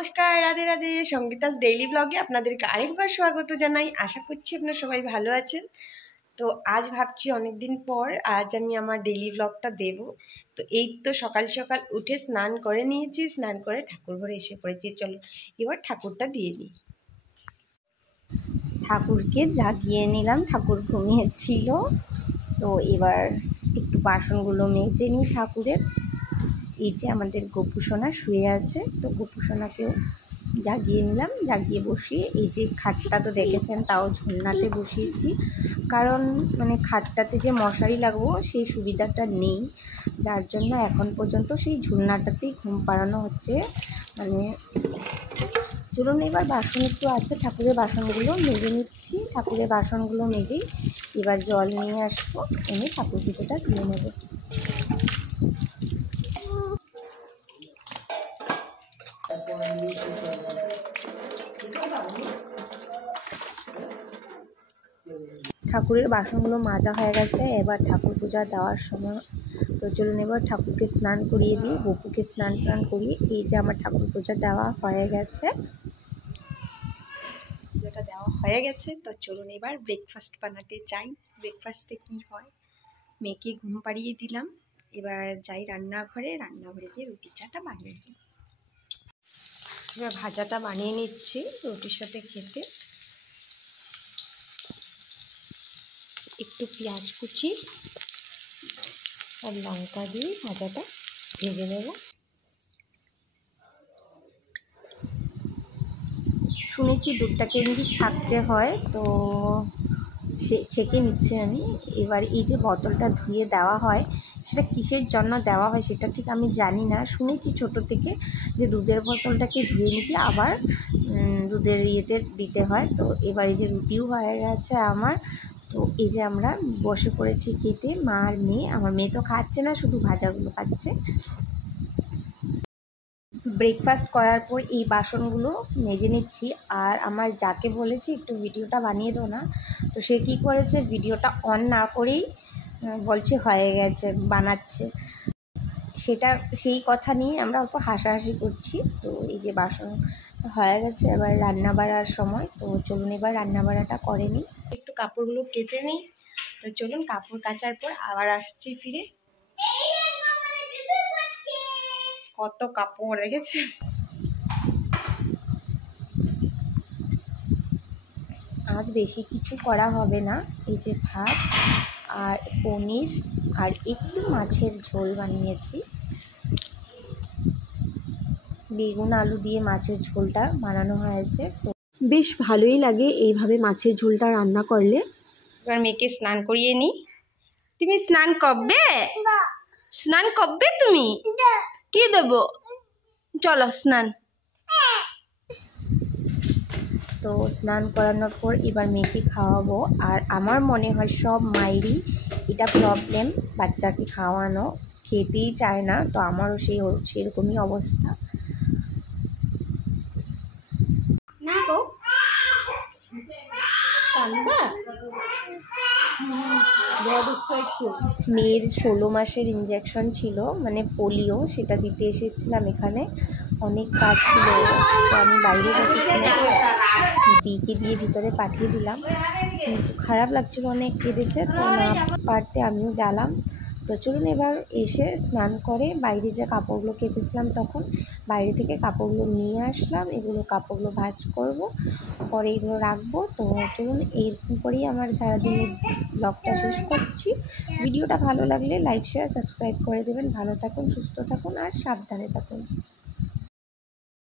নমস্কার, রাধে রাধে। সঙ্গীতাস ডেইলি ব্লগে আপনাদেরকে আরেকবার স্বাগত জানাই। আশা করছি আপনারা সবাই ভালো আছেন। তো আজ ভাবছি অনেকদিন পর আজ আমি আমার ডেইলি ব্লগটা দেব। তো এই তো সকাল সকাল উঠে স্নান করে নিয়েছি, স্নান করে ঠাকুর ঘরে এসে পড়েছি। চলো এবার ঠাকুরটা দিয়ে দিই। ঠাকুরকে জাগিয়ে নিলাম, ঠাকুর ঘুমিয়েছিল। তো এবার একটু বাসনগুলো মেজে নিই ঠাকুরের। এই যে আমাদের গোপুসোনা শুয়ে আছে, তো গোপুসোনাকেও জাগিয়ে নিলাম, জাগিয়ে বসিয়ে এই যে খাটটা তো দেখেছেন, তাও ঝুলনাতে বসিয়েছি। কারণ খাটটাতে যে মশারি লাগবো সেই সুবিধাটা নেই, যার জন্য এখন পর্যন্ত সেই ঝুলনাটাতেই ঘুম পাড়ানো হচ্ছে। চলুন এবার বাসন একটু আছে, ঠাকুরের বাসনগুলো মেজে নিচ্ছি। ঠাকুরের বাসনগুলো মেজেই এবার জল নিয়ে আসবো, এনে ঠাকুর পুজোটা দিয়ে নেব। ঠাকুরের বাসনগুলো মাজা হয়ে গেছে, এবার ঠাকুর পূজা দেওয়ার সময়। তো চলুন এবার ঠাকুরকে স্নান করিয়ে দিই, বপুকে স্নান টান করিয়ে। এই যে আমার ঠাকুর পূজা দেওয়া হয়ে গেছে, পুজোটা দেওয়া হয়ে গেছে। তো চলুন এবার ব্রেকফাস্ট বানাতে যাই। ব্রেকফাস্টে কি হয়, মেয়েকে ঘুম পাড়িয়ে দিলাম, এবার যাই রান্নাঘরে গিয়ে রুটি চাটা বানিয়ে দিই। এবার ভাজাটা বানিয়ে নিচ্ছি রুটির সাথে খেতে। একটু পেঁয়াজ কুচি আর লঙ্কা দিয়ে ভাজাটা ভেজে নেব। শুনেছি দুধটাকে এমনি ছাঁকতে হয়, তো ছেঁকে নিচ্ছি আমি। এবার এই যে বোতলটা ধুয়ে দেওয়া হয়, সেটা কিসের জন্য দেওয়া হয় সেটা ঠিক আমি জানি না। শুনেছি ছোট থেকে যে দুধের বোতলটাকে ধুয়ে নিয়ে আবার দুধের ইয়েতে দিতে হয়। তো এবার এই যে রুটিও হয়ে গেছে আমার। তো এই যে আমরা বসে পড়েছি খেতে, মা আর মেয়ে। আমার মেয়ে তো খাচ্ছে না, শুধু ভাজাগুলো খাচ্ছে। ব্রেকফাস্ট করার পর এই বাসনগুলো মেজে নিচ্ছি। আর আমার যাকে বলেছি একটু ভিডিওটা বানিয়ে দাও না, তো সে কী করেছে, ভিডিওটা অন না করেই বলছে হয়ে গেছে, বানাচ্ছে। সেই কথা নিয়ে আমরা অল্প হাসাহাসি করছি। তো এই যে বাসন হয়ে গেছে, এবার রান্না বাড়ার সময়। তো চলুন এবার রান্না বাড়াটা করে নিই, একটু কাপড়গুলো কেচে নিই। তো চলুন কাপড় কাচার পর আবার আসছি ফিরে। কত কাপড় দেখেছে। আজ বেশি কিছু করা হবে না, এই যে ভাত আর পনির আর একটু মাছের ঝোল বানিয়েছি। বেগুন আলু দিয়ে মাছের ঝোলটা বানানো হয়েছে। তো বেশ ভালোই লাগে এইভাবে মাছের ঝোলটা রান্না করলে। এবার মেয়েকে স্নান করিয়ে নিই। তুমি স্নান করবে? স্নান করবে তুমি? কি দেবো? চলো স্নান। তো স্নান করানোর পর এবার মেয়েকে খাওয়াবো। আর আমার মনে হয় সব মায়েরই এটা প্রবলেম, বাচ্চাকে খাওয়ানো, খেতেই চায় না। তো আমারও সেরকমই অবস্থা। মেয়ের 16 মাসের ইঞ্জেকশন ছিল, পোলিও, সেটা দিতে এসেছিলাম এখানে। অনেক কাজ ছিল, তো আমি বাইরে বসেছিলাম, দিকে দিয়ে ভিতরে পাঠিয়ে দিলাম। কিন্তু খারাপ লাগছিল, অনেক কেঁদেছে, তো না পারতে আমিও গেলাম। তো চলুন এবার এসে স্নান করে বাইরে যে কাপড়গুলো কেচেছিলাম তখন, বাইরে থেকে কাপড়গুলো নিয়ে আসলাম। এগুলো কাপড়গুলো ভাঁজ করব, পরে এগুলো রাখবো। তো চলুন এরকম করেই আমার সারাদিনের ব্লগটা শেষ করছি। ভিডিওটা ভালো লাগলে লাইক শেয়ার সাবস্ক্রাইব করে দেবেন। ভালো থাকুন, সুস্থ থাকুন আর সাবধানে থাকুন।